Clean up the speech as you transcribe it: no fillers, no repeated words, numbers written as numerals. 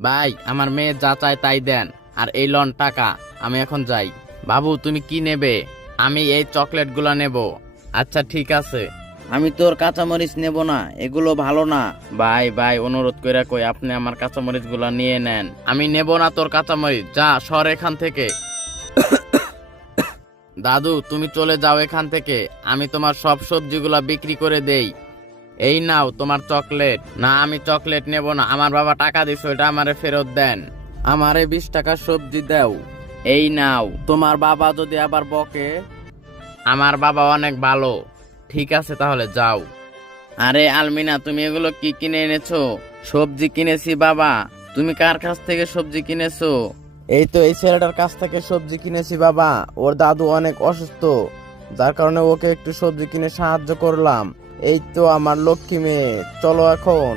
ভাই আমার মেয়ে যা চায় তাই দেন, আর এই লন টাকা। আমি এখন যাই। বাবু তুমি কি নেবে? আমি এই চকলেটগুলো নেব। আচ্ছা ঠিক আছে। আমি তোর কাঁচামরিচ নেব না, এগুলো ভালো না। ভাই ভাই অনুরোধ কইরা কই আপনি আমার কাঁচামরিচগুলো নিয়ে নেন। আমি নেব না তোর কাঁচামরিচ, যা সর এখান থেকে। দাদু তুমি চলে যাও এখান থেকে, আমি তোমার সব সবজিগুলা বিক্রি করে দেই। এই নাও তোমার চকলেট। না আমি চকলেট নেব না, আমার বাবা টাকা দিছে, ওটা আমারে ফেরত দেন। আমারে 20 টাকার সবজি দাও। এই নাও। তোমার বাবা যদি আবার বকে? আমার বাবা অনেক ভালো। ঠিক আছে তাহলে যাও। আরে আলমিনা তুমি এগুলো কি কিনে এনেছো? সবজি কিনেছি বাবা। তুমি কার কাছ থেকে সবজি কিনেছো? এই তো এই ছেলেটার কাছ থেকে সবজি কিনেছি বাবা। ওর দাদু অনেক অসুস্থ, যার কারণে ওকে একটু সবজি কিনে সাহায্য করলাম। এই তো আমার লক্ষ্মী মেয়ে, চলো এখন।